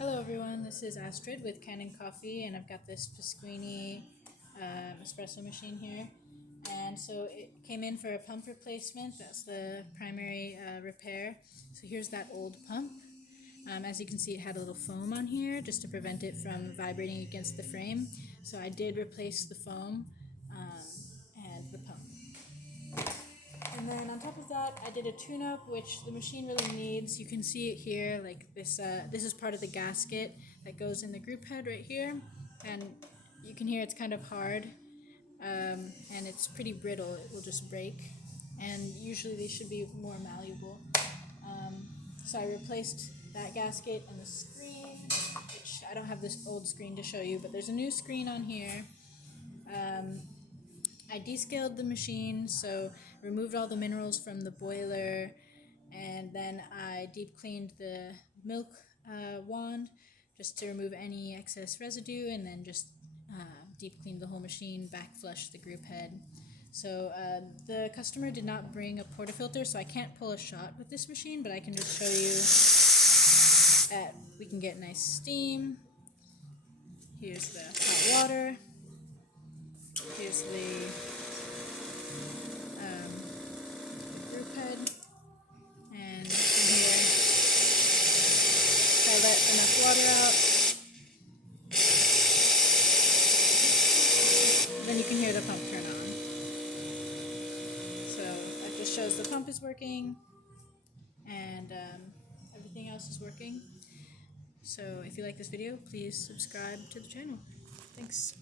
Hello everyone, this is Astrid with Kanen Coffee, and I've got this Pasquini espresso machine here. And so it came in for a pump replacement. That's the primary repair. So here's that old pump. As you can see, it had a little foam on here just to prevent it from vibrating against the frame. So I did replace the foam and the pump. And then on top of that, I did a tune-up, which the machine really needs. You can see it here, like this. This is part of the gasket that goes in the group head right here, and you can hear it's kind of hard, and it's pretty brittle. It will just break, and usually these should be more malleable. So I replaced that gasket and the screen, which I don't have this old screen to show you, but there's a new screen on here. I descaled the machine, so removed all the minerals from the boiler, and then I deep cleaned the milk wand just to remove any excess residue, and then just deep cleaned the whole machine, back flushed the group head. So the customer did not bring a portafilter, so I can't pull a shot with this machine, but I can just show you that we can get nice steam. Here's the hot water. Here's the group head, and you can hear if I let enough water out, then you can hear the pump turn on. So that just shows the pump is working, and everything else is working. So if you like this video, please subscribe to the channel. Thanks.